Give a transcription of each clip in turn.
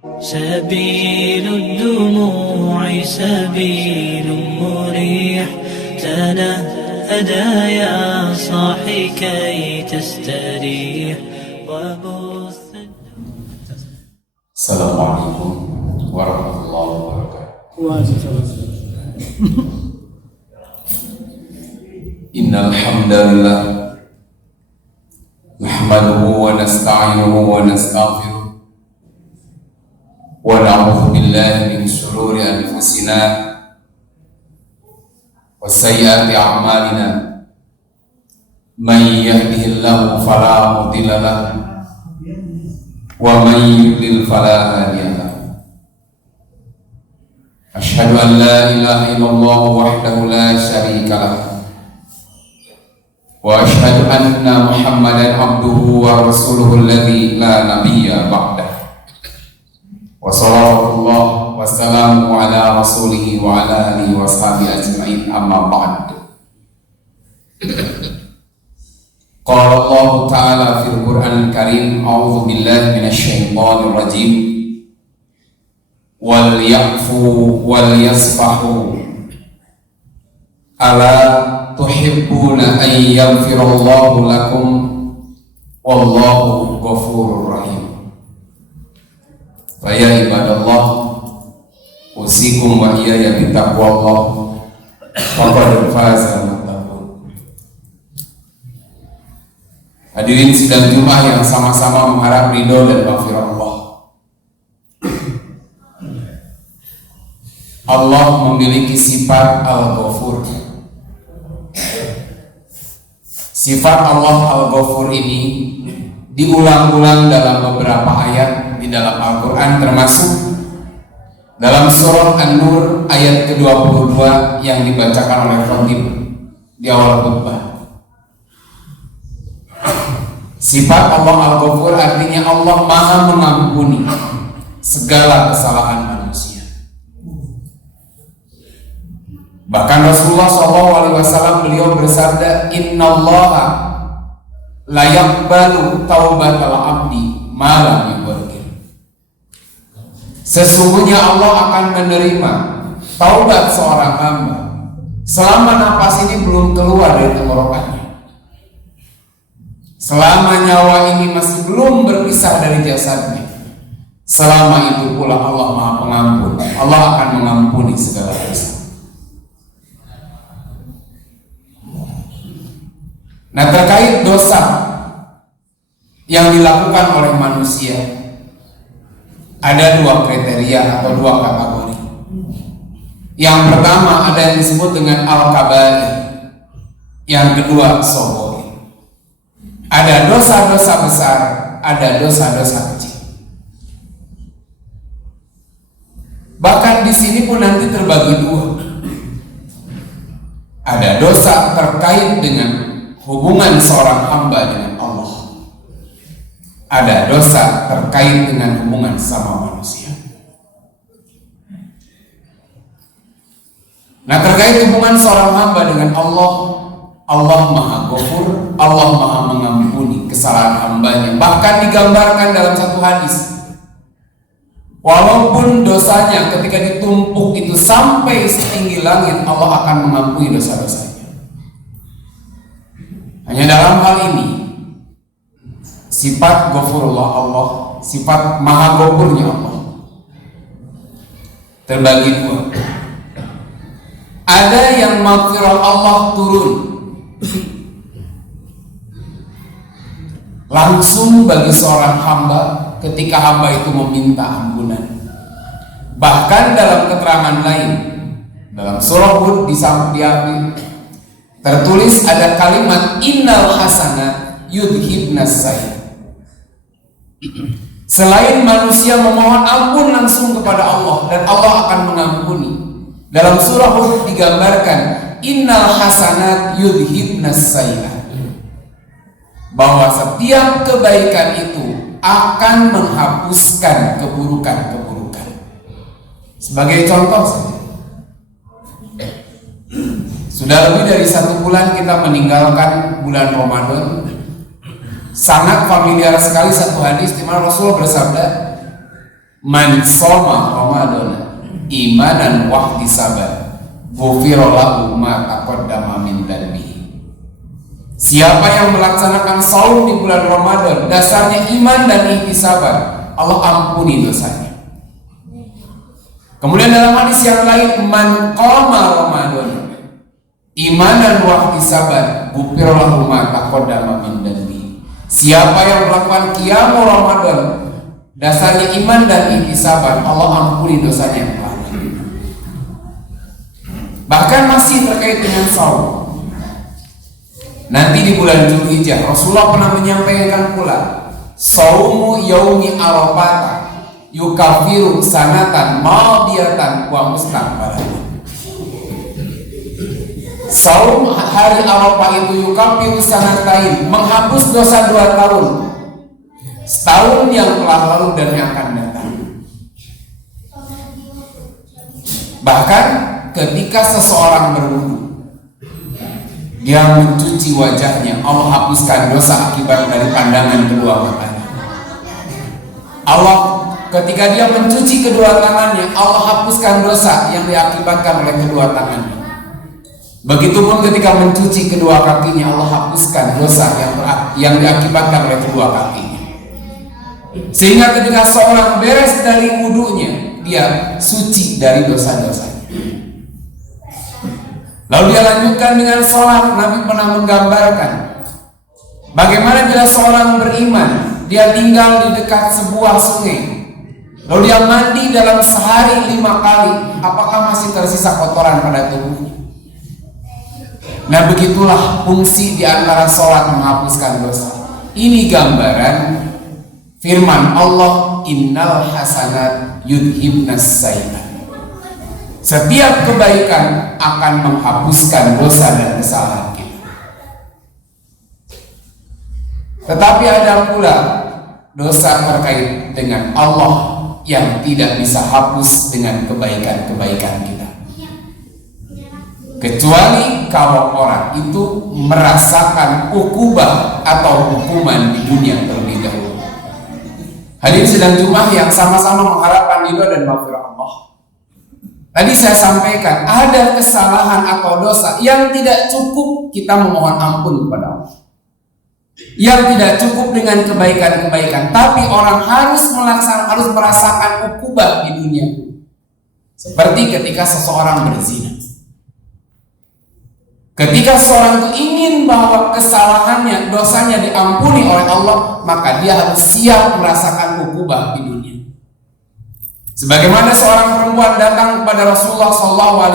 سبيل الدموع سبيل مريح تنهدى يا صاحي كي تستريح وبث. السلام عليكم ورحمة الله وبركاته. إن الحمد لله نحمده ونستعينه ونستغفره ونعوذ بالله من شرور أنفسنا وسيئات أعمالنا من يهده الله فلا مضل له ومن يضلل فلا هادي له. أشهد أن لا إله إلا الله وحده لا شريك له وأشهد أن محمدا عبده ورسوله الذي لا نبي بعده وصلوات الله وسلامه على رسوله وعلى آله وصحبه أجمعين. أما بعد، قال الله تعالى في القرآن الكريم: أعوذ بالله من الشيطان الرجيم وليعفوا وليصفحوا ألا تحبون أن يغفر الله لكم والله غفور رحيم. فيا عباد الله أوصيكم وإياي بتقوى الله فقد فاز المتقون. Hadirin sidang Jumat yang sama-sama mengharap ridho dan maghfirah Allah. Allah memiliki sifat Al-Ghafur. Sifat Allah Al-Ghafur ini diulang-ulang dalam beberapa ayat di dalam Al-Quran, termasuk dalam surah An-Nur ayat ke-22 yang dibacakan oleh khatib di awal khutbah. Sifat Allah Al-Ghafur artinya Allah Maha mengampuni segala kesalahan manusia. Bahkan Rasulullah SAW beliau bersabda, Innallaha la yaqbalu taubatal abdi ma lam yughfir. Sesungguhnya Allah akan menerima taubat seorang hamba selama napas ini belum keluar dari tenggorokannya, selama nyawa ini masih belum berpisah dari jasadnya. Selama itu pula Allah Maha Pengampun. Allah akan mengampuni segala dosa. Nah, terkait dosa yang dilakukan oleh manusia, ada dua kriteria atau dua kategori. Yang pertama ada yang disebut dengan al-kabair, yang kedua soghir. Ada dosa-dosa besar, ada dosa-dosa kecil. Bahkan di sini pun nanti terbagi dua. Ada dosa terkait dengan hubungan seorang hamba dengan Allah. Ada dosa terkait dengan hubungan sama manusia. Nah, terkait hubungan seorang hamba dengan Allah, Allah Maha Ghafur, Allah Maha mengampuni kesalahan hambanya. Bahkan digambarkan dalam satu hadis, walaupun dosanya ketika ditumpuk itu sampai setinggi langit, Allah akan mengampuni dosa-dosanya. Hanya dalam hal ini sifat Ghafurullah Allah, sifat Maha Ghafurnya Allah terbagi dua. Ada yang maghfirah Allah turun langsung bagi seorang hamba ketika hamba itu meminta ampunan. Bahkan dalam keterangan lain, dalam surah Hud tertulis ada kalimat innal hasanat yudhibnas sayyi'at. Selain manusia memohon ampun langsung kepada Allah dan Allah akan mengampuni, dalam surah Hud digambarkan innal hasanat yudhibnas sayyi'at, bahwa setiap kebaikan itu akan menghapuskan keburukan-keburukan. Sebagai contoh saja, sudah lebih dari 1 bulan kita meninggalkan bulan Ramadan. Sangat familiar sekali satu hadis di mana Rasulullah bersabda, Man shoma Ramadan imanan wa ihtisaban ghufira lahu ma taqaddama min dhanbihi. Siapa yang melaksanakan saum di bulan Ramadan dasarnya iman dan ihtisaban, Allah ampuni dosanya. Kemudian dalam hadis yang lain, man qama Ramadan imanan wa ihtisaban ghufira lahu ma taqaddama min dhanbihi. Siapa yang melakukan qiyamul Ramadan dasarnya iman dan ihtisaban, Allah ampuni dosanya yang lalu. Bahkan masih terkait dengan saum, nanti di bulan Dzulhijjah Rasulullah pernah menyampaikan pula, saumu yaumi arafah yukafiru sanatan madiyatan wa mustaqbalan. Saum hari Arafah itu yukafiru sanatain, menghapus dosa 2 tahun, setahun yang telah lalu dan yang akan datang. Bahkan ketika seseorang berwudu, dia mencuci wajahnya, Allah hapuskan dosa akibat dari pandangan kedua matanya. Allah ketika dia mencuci kedua tangannya, Allah hapuskan dosa yang diakibatkan oleh kedua tangannya. Begitupun ketika mencuci kedua kakinya, Allah hapuskan dosa yang diakibatkan oleh kedua kakinya. Sehingga ketika seorang beres dari wudunya, dia suci dari dosa-dosanya. Lalu dia lanjutkan dengan sholat. Nabi pernah menggambarkan bagaimana bila seorang beriman, dia tinggal di dekat sebuah sungai, lalu dia mandi dalam sehari 5 kali, apakah masih tersisa kotoran pada tubuhnya? Nah, begitulah fungsi di antara sholat menghapuskan dosa. Ini gambaran firman Allah, innal hasanat yudhibnas sayyi'at. Setiap kebaikan akan menghapuskan dosa dan kesalahan kita. Tetapi ada pula dosa terkait dengan Allah yang tidak bisa hapus dengan kebaikan-kebaikan kita, kecuali kalau orang itu merasakan ukubah atau hukuman di dunia terlebih dahulu. Hadirin sedang Jumat yang sama-sama mengharapkan ridho dan maghfirah Allah. Tadi saya sampaikan ada kesalahan atau dosa yang tidak cukup kita memohon ampun kepada Allah, yang tidak cukup dengan kebaikan-kebaikan, tapi orang harus merasakan ukubah di dunia. Seperti ketika seseorang berzina. Ketika seorang itu ingin bahwa kesalahannya, dosanya diampuni oleh Allah, maka dia harus siap merasakan ukubah di dunia. Sebagaimana seorang perempuan datang kepada Rasulullah SAW,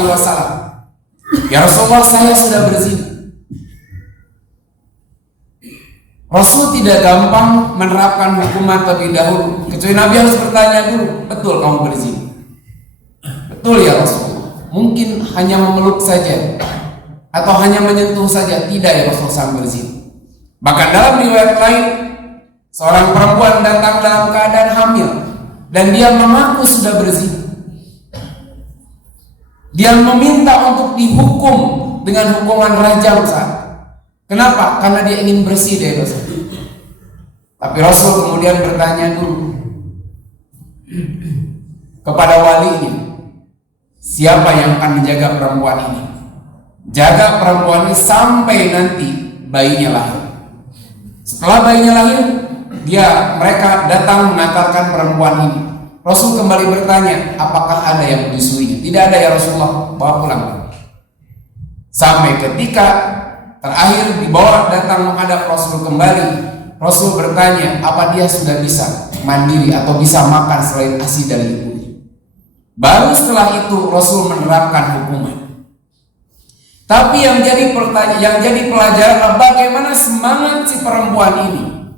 ya Rasulullah, saya sudah berzina. Rasul tidak gampang menerapkan hukuman terlebih dahulu, kecuali Nabi harus bertanya dulu, betul kamu berzina? Betul ya Rasulullah. Mungkin hanya memeluk saja atau hanya menyentuh saja, tidak ya Rasul sang berzina. Bahkan dalam riwayat lain, seorang perempuan datang dalam keadaan hamil dan dia mengaku sudah berzina. Dia meminta untuk dihukum dengan hukuman rajam saat. Kenapa? Karena dia ingin bersih dari dosa. Tapi Rasul kemudian bertanya dulu kepada walinya, siapa yang akan menjaga perempuan ini? Jaga perempuan ini sampai nanti bayinya lahir. Setelah bayinya lahir, mereka datang mengantarkan perempuan ini. Rasul kembali bertanya, apakah ada yang menyusuinya? Tidak ada ya Rasulullah, bawa pulang. Sampai ketika terakhir dibawa datang menghadap Rasul kembali, Rasul bertanya, apa dia sudah bisa mandiri atau bisa makan selain ASI dari ibunya? Baru setelah itu Rasul menerapkan hukuman. Tapi yang jadi pelajaran bagaimana semangat si perempuan ini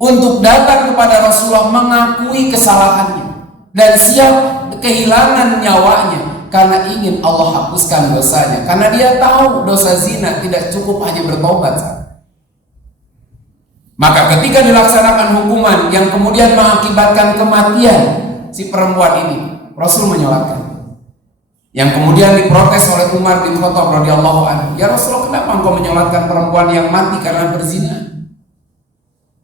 untuk datang kepada Rasulullah mengakui kesalahannya dan siap kehilangan nyawanya karena ingin Allah hapuskan dosanya, karena dia tahu dosa zina tidak cukup hanya bertobat. Maka ketika dilaksanakan hukuman yang kemudian mengakibatkan kematian si perempuan ini, Rasul menyolatkan. Yang kemudian diprotes oleh Umar bin Khattab radhiyallahu anhu, ya Rasulullah, kenapa engkau menyolatkan perempuan yang mati karena berzina?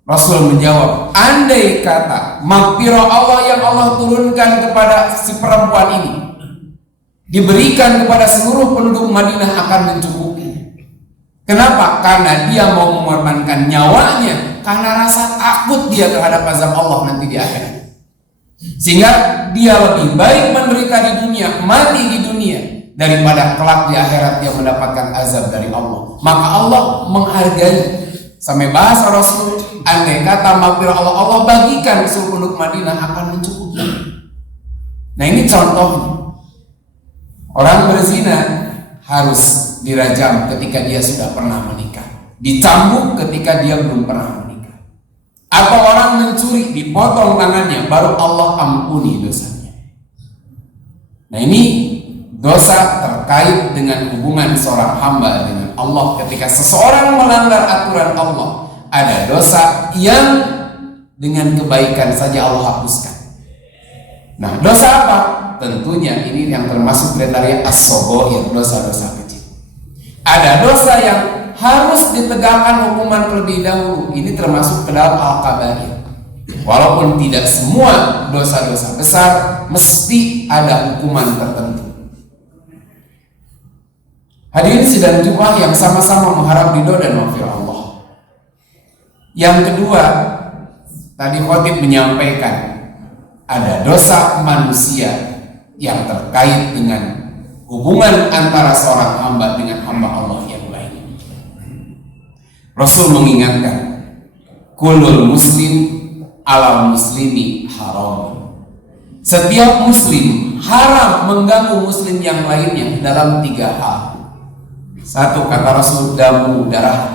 Rasul menjawab, andai kata maghfirah Allah yang Allah turunkan kepada si perempuan ini diberikan kepada seluruh penduduk Madinah akan mencukupi. Kenapa? Karena dia mau mengorbankan nyawanya karena rasa takut dia terhadap azab Allah nanti di akhirat. Sehingga dia lebih baik menderita di dunia, mati di dunia, daripada kelak di akhirat dia mendapatkan azab dari Allah. Maka Allah menghargai. Sampai bahasa Rasul, andai kata maghfirah Allah, Allah bagikan seluruh penduduk Madinah akan mencukupi. Nah, ini contohnya. Orang berzina harus dirajam ketika dia sudah pernah menikah, dicambuk ketika dia belum pernah menikah. Atau orang mencuri, dipotong tangannya, baru Allah ampuni dosanya. Nah, ini dosa terkait dengan hubungan seorang hamba dengan Allah. Ketika seseorang melanggar aturan Allah, ada dosa yang dengan kebaikan saja Allah hapuskan. Nah, dosa apa? Tentunya ini yang termasuk kriteria as-shaghair, dosa-dosa kecil. Ada dosa yang harus ditegakkan hukuman terlebih dahulu. Ini termasuk ke dalam al-kabair. Walaupun tidak semua dosa-dosa besar mesti ada hukuman tertentu. Hadirin sidang Jumat yang sama-sama mengharap ridho dan maghfirah Allah. Yang kedua, tadi khotib menyampaikan ada dosa manusia yang terkait dengan hubungan antara seorang hamba dengan hamba Allah yang lain. Rasul mengingatkan, kullul muslim ala muslimi haram. Setiap muslim haram mengganggu muslim yang lainnya dalam 3 hal. 1, kata Rasul, damu darah.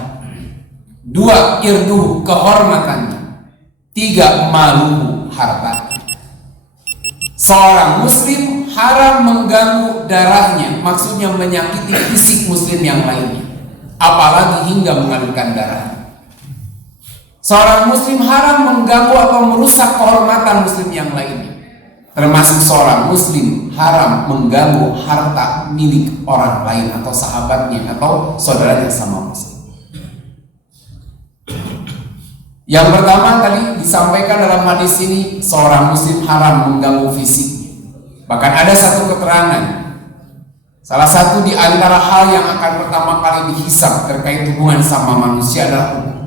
2, irduh, kehormatannya. 3, malu, harta. Seorang muslim haram mengganggu darahnya, maksudnya menyakiti fisik muslim yang lainnya, apalagi hingga mengalirkan darah. Seorang muslim haram mengganggu atau merusak kehormatan muslim yang lainnya, termasuk seorang muslim haram mengganggu harta milik orang lain atau sahabatnya atau saudaranya sama muslim. Yang pertama tadi disampaikan dalam hadis ini, seorang muslim haram mengganggu fisiknya. Bahkan ada satu keterangan, salah satu di antara hal yang akan pertama kali dihisab terkait hubungan sama manusia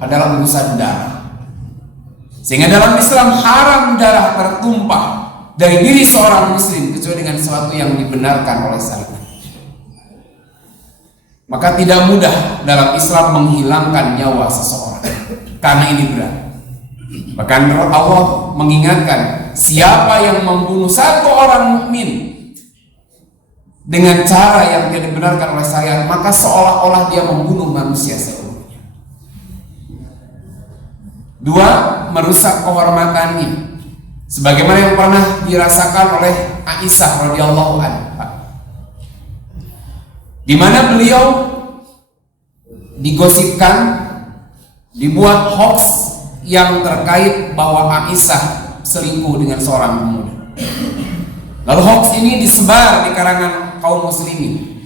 adalah urusan darah. Sehingga dalam Islam haram darah tertumpah dari diri seorang muslim kecuali dengan sesuatu yang dibenarkan oleh syariat. Maka tidak mudah dalam Islam menghilangkan nyawa seseorang karena ini berat. Bahkan Allah mengingatkan, siapa yang membunuh satu orang mukmin dengan cara yang tidak dibenarkan oleh syariat, maka seolah-olah dia membunuh manusia seluruhnya. 2, merusak kehormatannya, sebagaimana yang pernah dirasakan oleh Aisyah radhiyallahu anha, di mana beliau digosipkan, dibuat hoax yang terkait bahwa Aisyah selingkuh dengan seorang pemuda. Lalu hoax ini disebar di karangan kaum muslimin,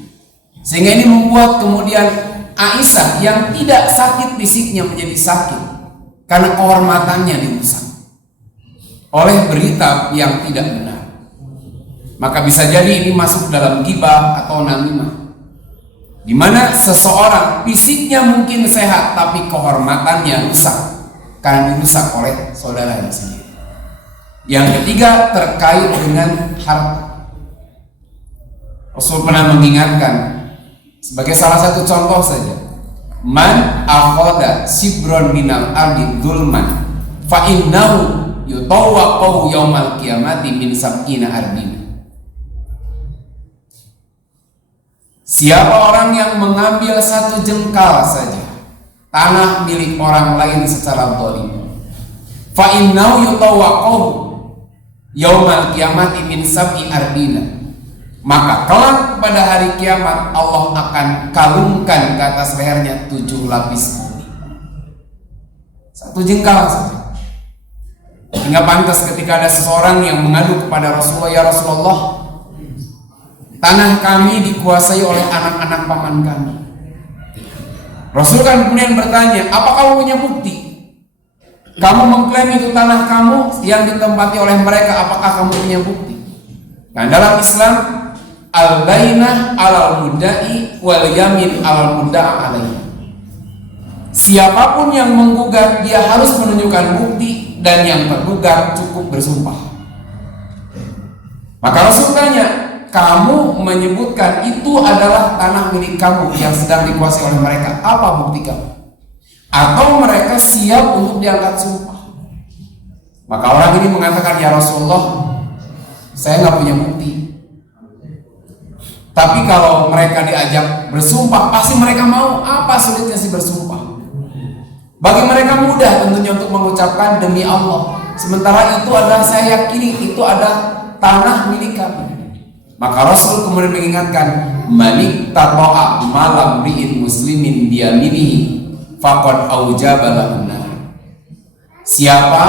sehingga ini membuat kemudian Aisyah yang tidak sakit fisiknya menjadi sakit karena kehormatannya dirusak oleh berita yang tidak benar. Maka bisa jadi ini masuk dalam ghibah atau namimah, di mana seseorang fisiknya mungkin sehat tapi kehormatannya rusak karena dirusak oleh saudaranya sendiri. Yang ketiga terkait dengan harta. Rasul pernah mengingatkan sebagai salah satu contoh saja, man akhadha sibron minal ardi dzulman fa innahu yutawwaqu yaumal qiyamati min sab'ina ardina. Siapa orang yang mengambil 1 jengkal saja tanah milik orang lain secara zalim, fa innahu yutawwaqu yaumal qiyamati min sab'i ardina, maka kelak pada hari kiamat Allah akan kalungkan ke atas lehernya 7 lapis bumi. 1 jengkal saja. Hingga pantas ketika ada seseorang yang mengadu kepada Rasulullah, ya Rasulullah, tanah kami dikuasai oleh anak-anak paman kami. Rasul kan kemudian bertanya, apa kamu punya bukti? Kamu mengklaim itu tanah kamu yang ditempati oleh mereka, apakah kamu punya bukti? Nah, dalam Islam al-bainah alal mudda'i wal yamin alal mudda'a alaihi. Siapapun yang menggugat dia harus menunjukkan bukti, dan yang tergugat cukup bersumpah. Maka Rasul tanya, kamu menyebutkan itu adalah tanah milik kamu yang sedang dikuasai oleh mereka, apa bukti kamu? Atau mereka siap untuk diangkat sumpah? Maka orang ini mengatakan, ya Rasulullah, saya nggak punya bukti. Tapi kalau mereka diajak bersumpah, pasti mereka mau. Apa sulitnya sih bersumpah? Bagi mereka mudah tentunya untuk mengucapkan demi Allah. Sementara itu adalah, saya yakini itu ada tanah milik kami. Maka Rasul kemudian mengingatkan, manik tato'a malam ri'in muslimin biyaminihi faqad aujaba lahun nar. Siapa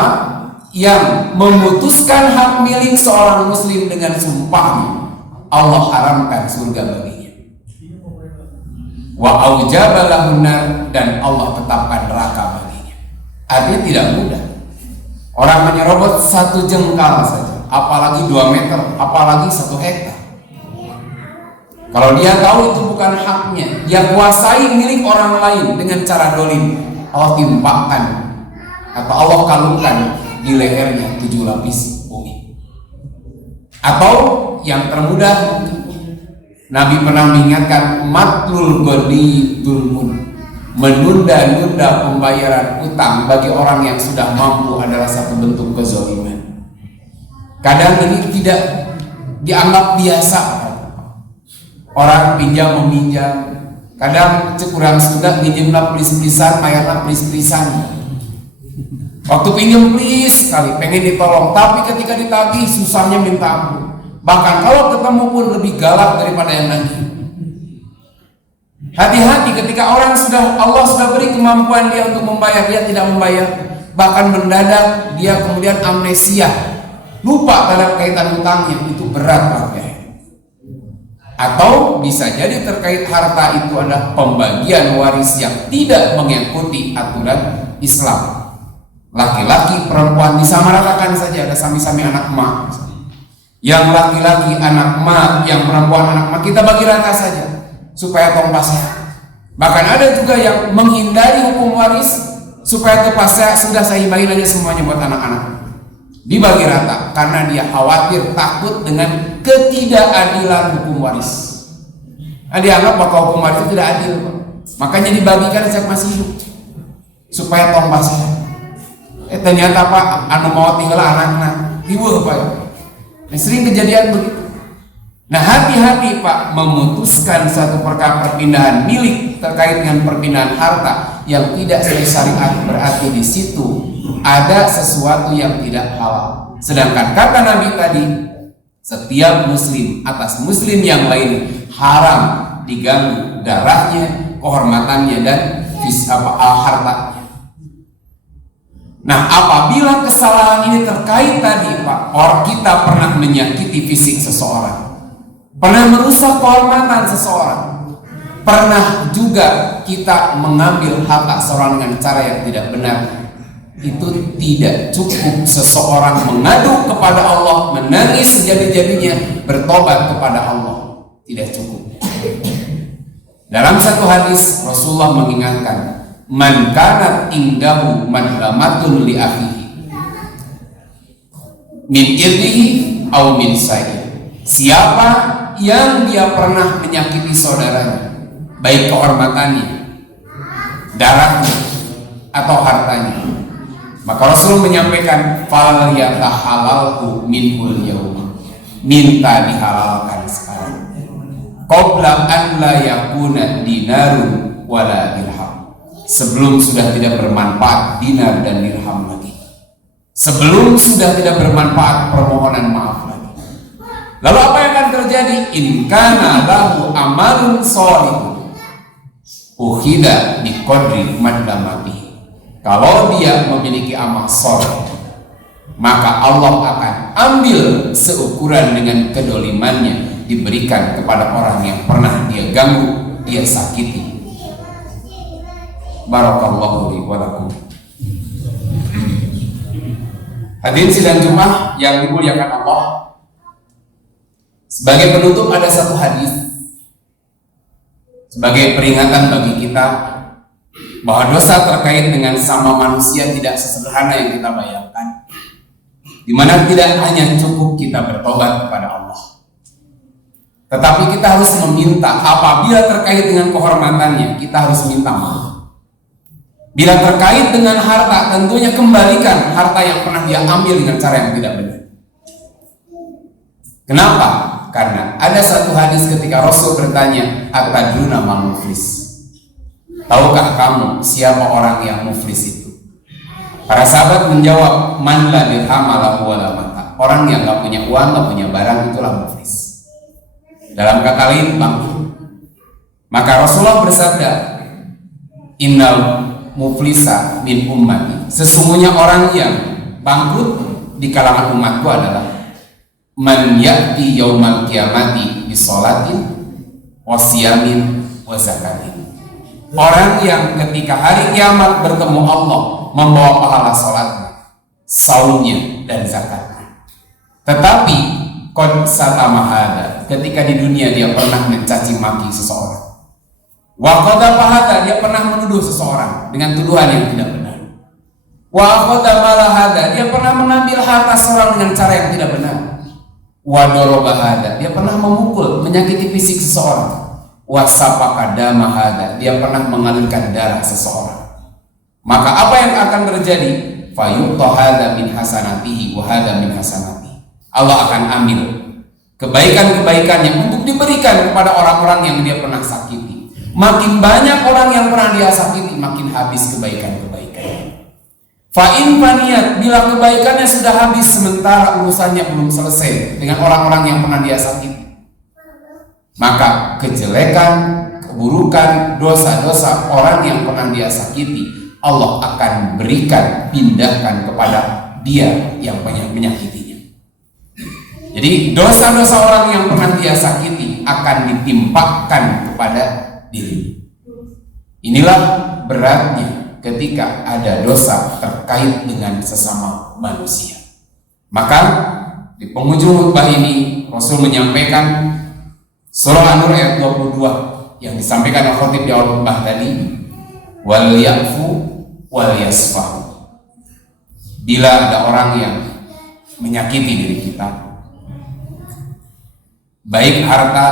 yang memutuskan hak milik seorang muslim dengan sumpahnya, Allah haramkan surga baginya. Wa aujaba lahun nar, dan Allah tetapkan neraka baginya. Artinya tidak mudah. Orang menyerobot 1 jengkal saja, apalagi 2 meter, apalagi 1 hektar. Kalau dia tahu itu bukan haknya, dia kuasai milik orang lain dengan cara dolim, Allah timpakan atau Allah kalungkan di lehernya 7 lapis bumi. Atau yang termudah, Nabi pernah mengingatkan, matlul ghani dzulmun, menunda-nunda pembayaran utang bagi orang yang sudah mampu adalah satu bentuk kezaliman. Kadang ini tidak dianggap biasa. Orang pinjam meminjam, kadang kurang sudah pinjamlah please-pleasean, bayarlah please-pleasean. Waktu pinjam please sekali, pengen ditolong, tapi ketika ditagih susahnya minta ampun. Bahkan kalau ketemu pun lebih galak daripada yang nagih. Hati-hati ketika Allah sudah beri kemampuan dia untuk membayar, dia tidak membayar. Bahkan mendadak dia kemudian amnesia, lupa terhadap kaitan hutangnya, itu berat banget. Atau bisa jadi terkait harta itu adalah pembagian waris yang tidak mengikuti aturan Islam. Laki-laki perempuan disamaratakan saja, ada sami-sami anak emak. Yang laki-laki anak emak, yang perempuan anak emak, kita bagi rata saja supaya tompasnya. Bahkan ada juga yang menghindari hukum waris supaya tepasnya sudah saya hibahin aja semuanya buat anak-anak. Dibagi rata karena dia khawatir, takut dengan ketidakadilan hukum waris. Nah, dianggap bahwa hukum waris itu tidak adil, makanya dibagikan sejak masih hidup supaya tompasnya. Ternyata Pak, anu mau tinggal anak-anak dibuh Pak. Nah, sering kejadian begitu. Nah, hati-hati Pak memutuskan satu perkara perpindahan milik terkait dengan perpindahan harta yang tidak sesuai syariat, berarti di situ ada sesuatu yang tidak halal. Sedangkan kata Nabi tadi, setiap muslim atas muslim yang lain haram diganggu darahnya, kehormatannya, dan hartanya. Nah, apabila kesalahan ini terkait tadi Pak, orang kita pernah menyakiti fisik seseorang, pernah merusak kehormatan seseorang, pernah juga kita mengambil harta seseorang dengan cara yang tidak benar, itu tidak cukup seseorang mengadu kepada Allah, menangis sejadi-jadinya, bertobat kepada Allah, tidak cukup. Dalam satu hadis Rasulullah mengingatkan, man kanat indahu madlamatun li akhihi min irdihi aw min sa'i. Siapa yang dia pernah menyakiti saudaranya, baik kehormatannya, darahnya, atau hartanya, maka Rasul menyampaikan fal yatahalalhu minhul yaum, minta dihalalkan sekarang, qabla an la yakuna dinarun wala dirham, sebelum sudah tidak bermanfaat dinar dan dirham lagi, sebelum sudah tidak bermanfaat permohonan maaf lagi. Lalu apa yang akan terjadi? In kana lahu amalun sholihun ukhida bi qadri madlamati. Kalau dia memiliki amal soleh, maka Allah akan ambil seukuran dengan kedolimannya, diberikan kepada orang yang pernah dia ganggu, dia sakiti. Barakallahu li wa lakum. Hadirin sidang Jumat yang dimuliakan Allah, sebagai penutup ada satu hadis sebagai peringatan bagi kita bahwa dosa terkait dengan sama manusia tidak sesederhana yang kita bayangkan, di mana tidak hanya cukup kita bertobat kepada Allah, tetapi kita harus meminta. Apabila terkait dengan kehormatannya, kita harus minta maaf. Bila terkait dengan harta, tentunya kembalikan harta yang pernah dia ambil dengan cara yang tidak benar. Kenapa? Karena ada satu hadis ketika Rasul bertanya, "Atadruna mal muflis?" Tahukah kamu siapa orang yang muflis itu? Para sahabat menjawab, "Man la dirham lahu wala mata." Orang yang gak punya uang, gak punya barang, itulah muflis. Dalam kata lain, bangkrut. Maka Rasulullah bersabda, "Innal muflisa min ummati." Sesungguhnya orang yang bangkrut di kalangan umatku adalah man ya'ti yaumal qiyamati bisolatin wasiyamin wa zakatin. Orang yang ketika hari kiamat bertemu Allah membawa pahala salatnya, saumnya dan zakatnya. Tetapi qad satama hada, ketika di dunia dia pernah mencaci maki seseorang. Wa qad fahada, dia pernah menuduh seseorang dengan tuduhan yang tidak benar. Wa qad malahada, dia pernah mengambil harta seseorang dengan cara yang tidak benar. Wa darabahada, dia pernah memukul, menyakiti fisik seseorang. Wa sapaka damahada, dia pernah mengalirkan darah seseorang. Maka apa yang akan terjadi? Fayuqtahada min hasanatihi wa hada min hasanatihi. Allah akan ambil kebaikan-kebaikannya untuk diberikan kepada orang-orang yang dia pernah sakiti. Makin banyak orang yang pernah dia sakiti, makin habis kebaikan-kebaikannya. Fa'in faniyat, bila kebaikannya sudah habis sementara urusannya belum selesai dengan orang-orang yang pernah dia sakiti, maka kejelekan, keburukan, dosa-dosa orang yang pernah dia sakiti, Allah akan berikan, pindahkan kepada dia yang banyak menyakitinya. Jadi dosa-dosa orang yang pernah dia sakiti akan ditimpakan kepada diri. Inilah beratnya ketika ada dosa terkait dengan sesama manusia. Maka di penghujung khutbah ini Rasul menyampaikan surah An-Nur ayat 22 yang disampaikan oleh khotib di awal khutbah tadi, wal yafu wal yasfahu. Bila ada orang yang menyakiti diri kita, baik harta,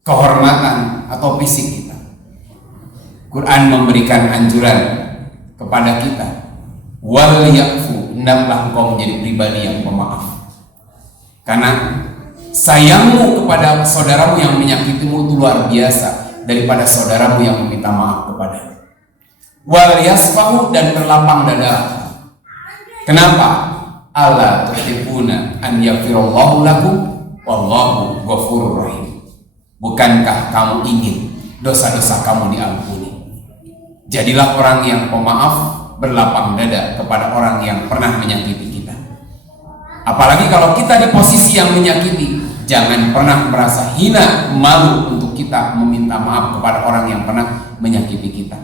kehormatan atau fisik kita, Quran memberikan anjuran kepada kita, wal yafu, hendaklah engkau menjadi pribadi yang pemaaf. Karena sayangmu kepada saudaramu yang menyakitimu itu luar biasa daripada saudaramu yang meminta maaf kepadanya. Wal yasfahu, dan berlapang dada. Kenapa? Ala tuhibbuna an yaghfirallahu lakum wallahu ghafurur rahim. Bukankah kamu ingin dosa-dosa kamu diampuni? Jadilah orang yang pemaaf, berlapang dada kepada orang yang pernah menyakiti kita. Apalagi kalau kita di posisi yang menyakiti, jangan pernah merasa hina, malu untuk kita meminta maaf kepada orang yang pernah menyakiti kita.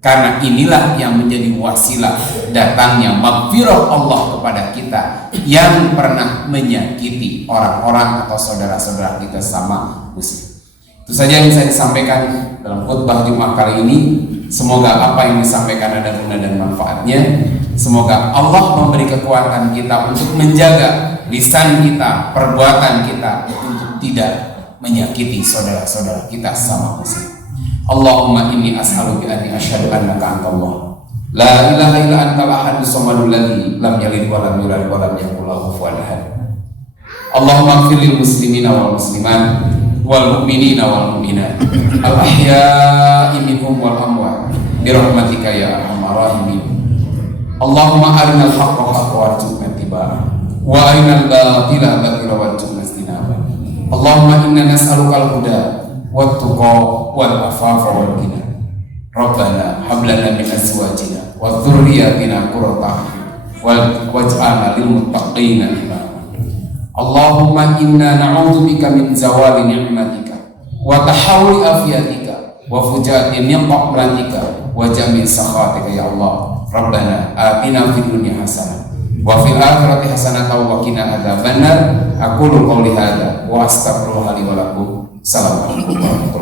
Karena inilah yang menjadi wasilah datangnya maghfirah Allah kepada kita yang pernah menyakiti orang-orang atau saudara-saudara kita sama muslim. Itu saja yang saya disampaikan dalam khutbah Jumat kali ini. Semoga apa yang disampaikan ada guna dan manfaatnya. Semoga Allah memberi kekuatan kita untuk menjaga lisan kita, perbuatan kita untuk tidak menyakiti saudara-saudara kita sama muslim. Allahumma inni as'aluka bi anni asyhadu annaka antallah la ilaha illa antal ahadus samadul ladzi lam yalid wa lam yulad wa lam yakul lahu kufuwan ahad. Allahumma ighfir lil muslimina wal muslimat wal mu'minina wal mu'minat al ahya'i minhum wal amwat bi rahmatika ya arhamar rahimin. Allahumma arinal haqqa haqqan warzuqna ittiba'ah wa arinal batila batila warzuqna ijtinabah. Allahumma inna nas'aluka al-huda wat tuqa wal afafa wal ghina. Rabbana hab lana min azwajina wa dhurriyyatina qurrata a'yun waj'alna lil muttaqina imama. Allahumma inna na'udzubika min zawali ni'matika wa tahawuli afiyatika wa fujati niqmatika wa jami' sakhatika ya Allah. Rabbana atina fid dunya hasanah wa fil akhirati hasanatan wa qina adzabannar. Aqulu qouli hadza wa astaghfirullaha li wa lakum. Assalamualaikum warahmatullahi wabarakatuh.